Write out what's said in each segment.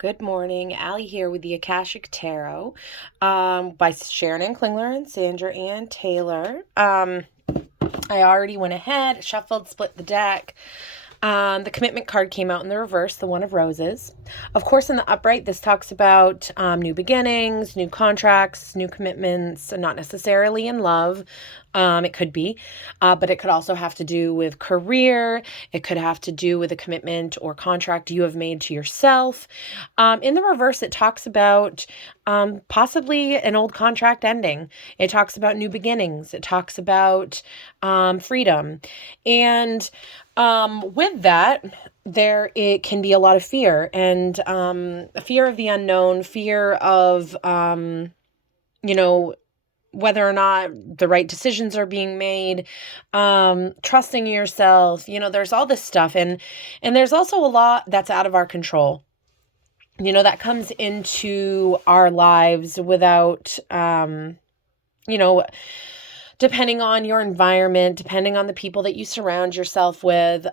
Good morning. Allie here with the Akashic Tarot by Sharon Ann Klingler and Sandra Ann Taylor. I already went ahead, shuffled, split the deck. The commitment card came out in the reverse, the one of roses. Of course, in the upright, this talks about new beginnings, new contracts, new commitments, not necessarily in love. It could be, but it could also have to do with career. It could have to do with a commitment or contract you have made to yourself. In the reverse, it talks about possibly an old contract ending. It talks about new beginnings. It talks about freedom. And with that, it can be a lot of fear and a fear of the unknown, fear of, whether or not the right decisions are being made, trusting yourself, there's all this stuff. And there's also a lot that's out of our control, that comes into our lives without, depending on your environment, depending on the people that you surround yourself with,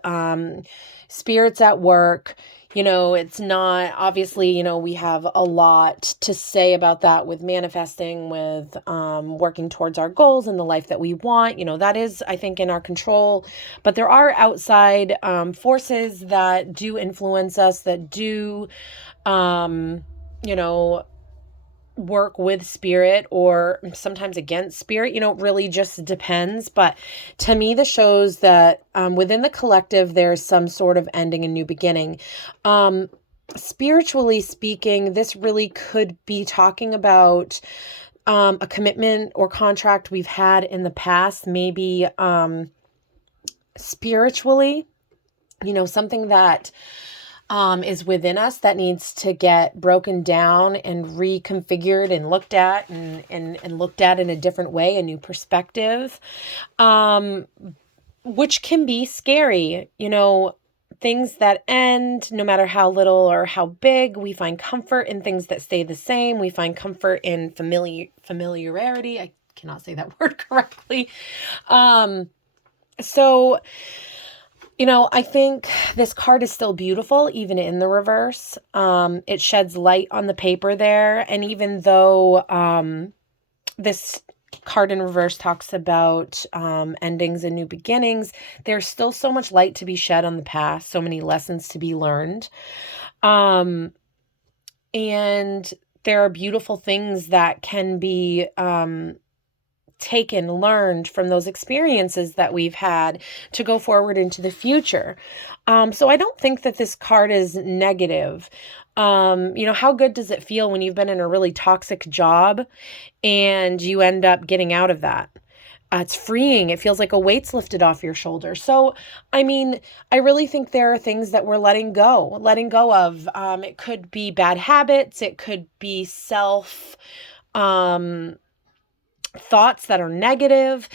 spirits at work. It's not, obviously, we have a lot to say about that with manifesting, with working towards our goals and the life that we want. That is, I think, in our control. But there are outside forces that do influence us, that do, work with spirit or sometimes against spirit. It really just depends. But to me, this shows that within the collective, there's some sort of ending and new beginning. Spiritually speaking, this really could be talking about a commitment or contract we've had in the past, maybe spiritually, something that is within us that needs to get broken down and reconfigured and looked at and looked at in a different way, a new perspective, which can be scary. Things that end, no matter how little or how big, we find comfort in things that stay the same. We find comfort in familiarity. I cannot say that word correctly. So I think this card is still beautiful, even in the reverse. It sheds light on the paper there. And even though this card in reverse talks about endings and new beginnings, there's still so much light to be shed on the past, so many lessons to be learned. And there are beautiful things that can be taken, learned from those experiences that we've had to go forward into the future. So I don't think that this card is negative. How good does it feel when you've been in a really toxic job and you end up getting out of that? It's freeing. It feels like a weight's lifted off your shoulder. So, I really think there are things that we're letting go of. It could be bad habits. It could be thoughts that are negative,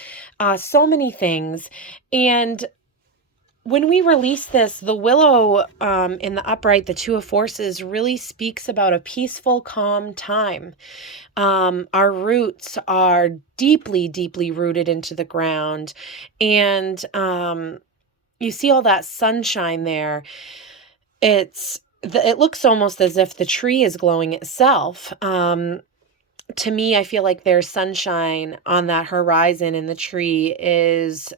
so many things. And when we release this, the willow in the upright, the Two of Forces, really speaks about a peaceful, calm time. Our roots are deeply, deeply rooted into the ground. And you see all that sunshine there. It looks almost as if the tree is glowing itself. To me, I feel like there's sunshine on that horizon and the tree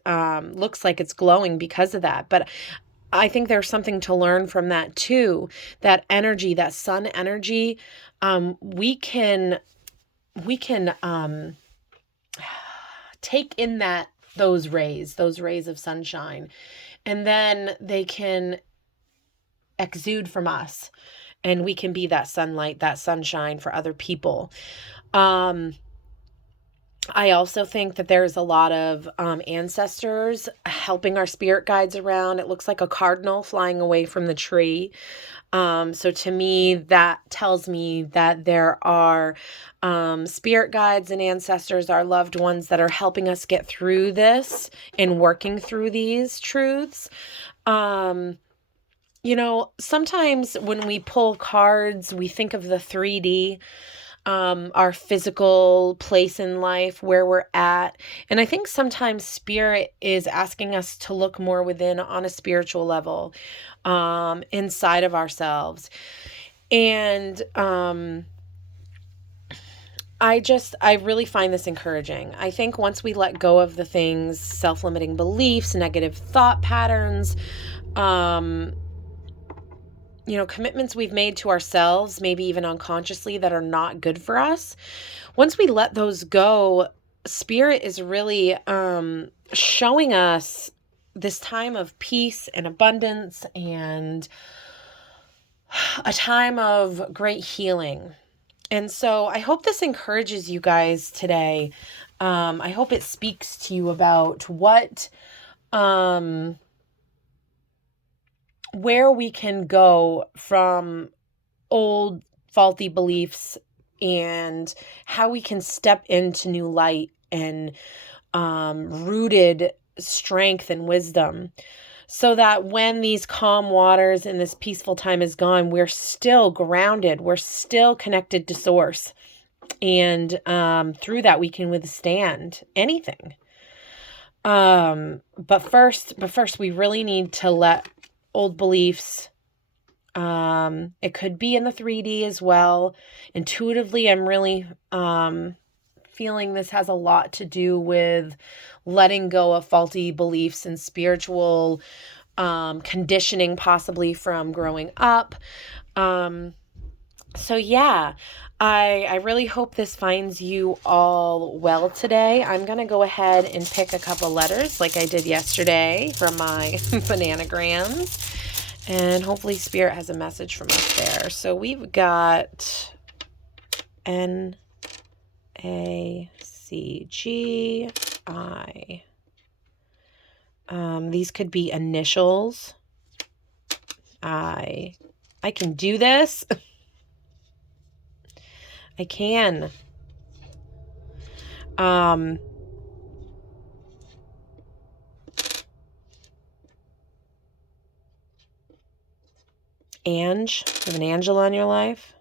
looks like it's glowing because of that. But I think there's something to learn from that too. That energy, that sun energy, we can take in those rays of sunshine, and then they can exude from us. And we can be that sunlight, that sunshine for other people. I also think that there's a lot of ancestors helping our spirit guides around. It looks like a cardinal flying away from the tree. So to me, that tells me that there are spirit guides and ancestors, our loved ones, that are helping us get through this and working through these truths. Sometimes when we pull cards, we think of the 3D, our physical place in life, where we're at. And I think sometimes spirit is asking us to look more within on a spiritual level, inside of ourselves. And I really find this encouraging. I think once we let go of the things, self-limiting beliefs, negative thought patterns, commitments we've made to ourselves, maybe even unconsciously, that are not good for us. Once we let those go, Spirit is really showing us this time of peace and abundance and a time of great healing. And so I hope this encourages you guys today. I hope it speaks to you about where we can go from old faulty beliefs and how we can step into new light and rooted strength and wisdom, so that when these calm waters and this peaceful time is gone, we're still grounded, we're still connected to source. And through that, we can withstand anything. But first, we really need to let old beliefs, it could be in the 3D as well. Intuitively, I'm really feeling this has a lot to do with letting go of faulty beliefs and spiritual conditioning, possibly from growing up. So yeah, I really hope this finds you all well today. I'm going to go ahead and pick a couple letters like I did yesterday from my bananagrams. And hopefully Spirit has a message from us there. So we've got N, A, C, G, I. These could be initials. I can do this. I can. Ange, you have an Angela in your life?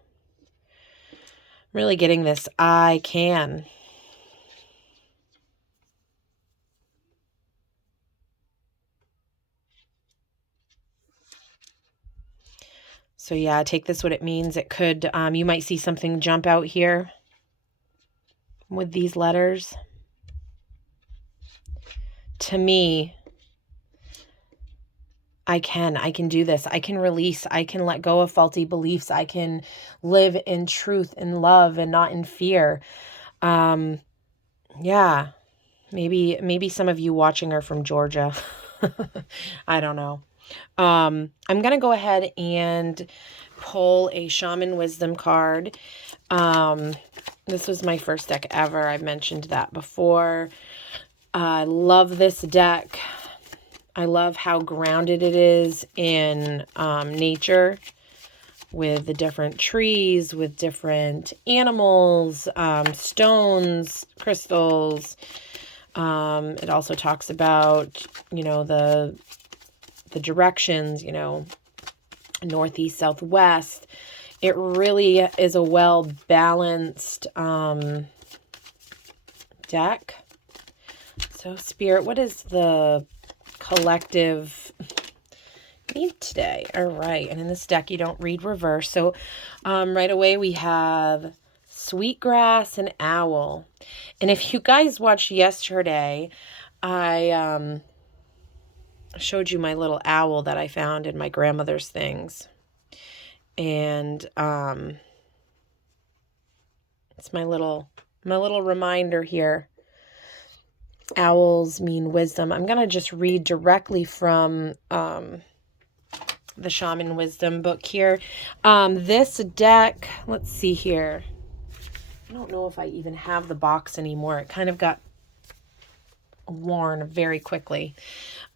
I'm really getting this. I can. So yeah, take this what it means. It could, you might see something jump out here with these letters. To me, I can do this. I can release. I can let go of faulty beliefs. I can live in truth and love and not in fear. Yeah, maybe some of you watching are from Georgia. I don't know. I'm going to go ahead and pull a Shaman Wisdom card. This was my first deck ever. I've mentioned that before. I love this deck. I love how grounded it is in nature, with the different trees, with different animals, stones, crystals. It also talks about, the directions, northeast, southwest. It really is a well-balanced deck. So Spirit, what is the collective need today? All right. And in this deck, you don't read reverse. So right away we have Sweetgrass and Owl. And if you guys watched yesterday, I showed you my little owl that I found in my grandmother's things. And it's my little reminder here. Owls mean wisdom. I'm going to just read directly from the Shaman Wisdom book here. This deck, let's see here. I don't know if I even have the box anymore. It kind of got worn very quickly.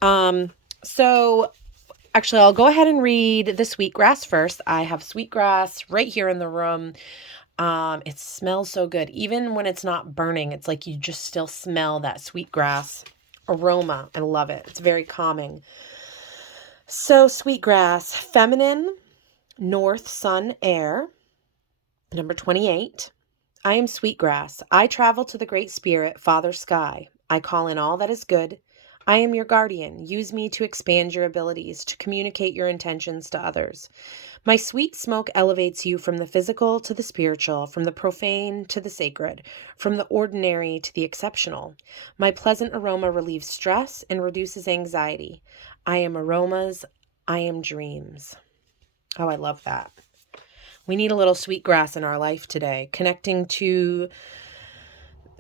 So actually, I'll go ahead and read the Sweetgrass first. I have Sweetgrass right here in the room. It smells so good. Even when it's not burning, it's like you just still smell that sweetgrass aroma. I love it. It's very calming. So Sweetgrass, feminine, north, sun, air, number 28. I am Sweetgrass. I travel to the Great Spirit, Father Sky. I call in all that is good. I am your guardian. Use me to expand your abilities, to communicate your intentions to others. My sweet smoke elevates you from the physical to the spiritual, from the profane to the sacred, from the ordinary to the exceptional. My pleasant aroma relieves stress and reduces anxiety. I am aromas. I am dreams. Oh, I love that. We need a little sweetgrass in our life today, connecting to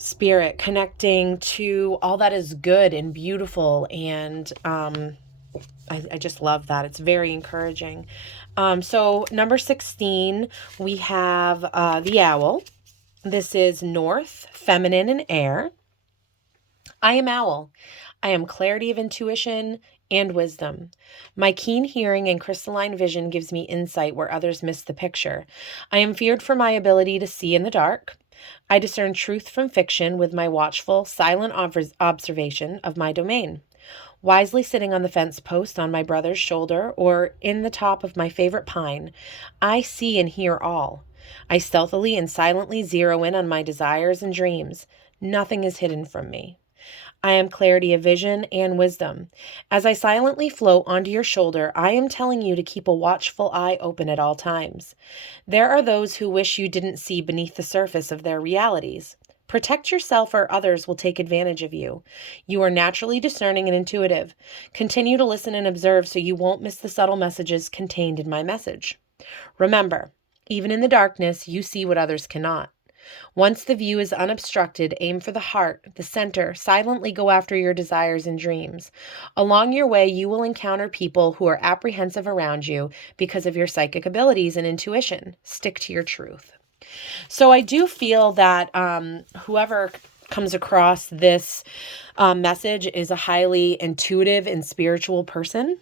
spirit, connecting to all that is good and beautiful. And I just love that. It's very encouraging. So number 16, we have the owl. This is north, feminine, and air. I am owl. I am clarity of intuition and wisdom. My keen hearing and crystalline vision gives me insight where others miss the picture. I am feared for my ability to see in the dark. I discern truth from fiction with my watchful, silent observation of my domain. Wisely sitting on the fence post on my brother's shoulder or in the top of my favorite pine, I see and hear all. I stealthily and silently zero in on my desires and dreams. Nothing is hidden from me. I am clarity of vision and wisdom. As I silently float onto your shoulder, I am telling you to keep a watchful eye open at all times. There are those who wish you didn't see beneath the surface of their realities. Protect yourself or others will take advantage of you. You are naturally discerning and intuitive. Continue to listen and observe so you won't miss the subtle messages contained in my message. Remember, even in the darkness, you see what others cannot. Once the view is unobstructed, aim for the heart, the center, silently go after your desires and dreams. Along your way, you will encounter people who are apprehensive around you because of your psychic abilities and intuition. Stick to your truth. So I do feel that whoever comes across this message is a highly intuitive and spiritual person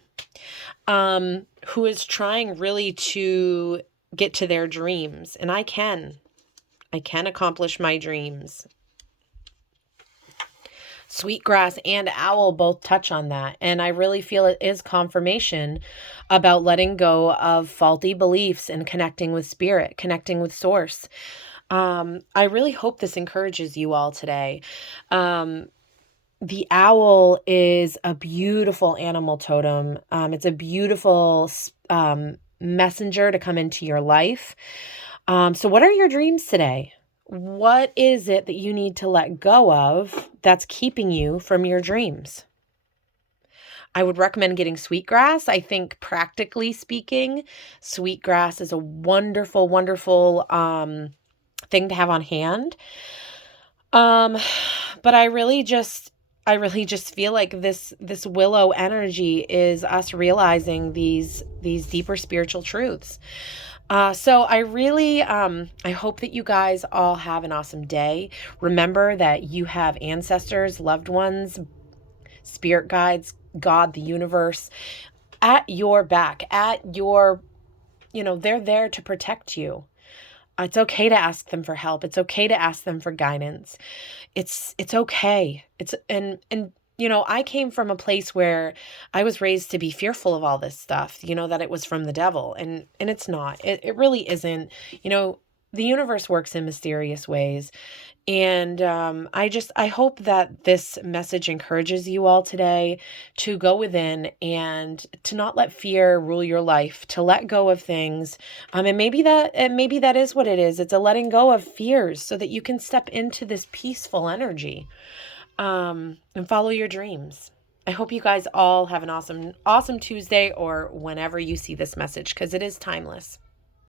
who is trying really to get to their dreams. And I can accomplish my dreams. Sweetgrass and owl both touch on that. And I really feel it is confirmation about letting go of faulty beliefs and connecting with spirit, connecting with source. I really hope this encourages you all today. The owl is a beautiful animal totem. It's a beautiful messenger to come into your life. So what are your dreams today? What is it that you need to let go of that's keeping you from your dreams? I would recommend getting sweetgrass. I think practically speaking, sweetgrass is a wonderful, wonderful thing to have on hand. But I really just feel like this willow energy is us realizing these deeper spiritual truths. So I really, I hope that you guys all have an awesome day. Remember that you have ancestors, loved ones, spirit guides, God, the universe at your back, they're there to protect you. It's okay to ask them for help. It's okay to ask them for guidance. It's okay. I came from a place where I was raised to be fearful of all this stuff, that it was from the devil, and it's not. It really isn't. The universe works in mysterious ways. And I hope that this message encourages you all today to go within and to not let fear rule your life, to let go of things. And maybe that is what it is. It's a letting go of fears so that you can step into this peaceful energy and follow your dreams. I hope you guys all have an awesome Tuesday or whenever you see this message, because it is timeless.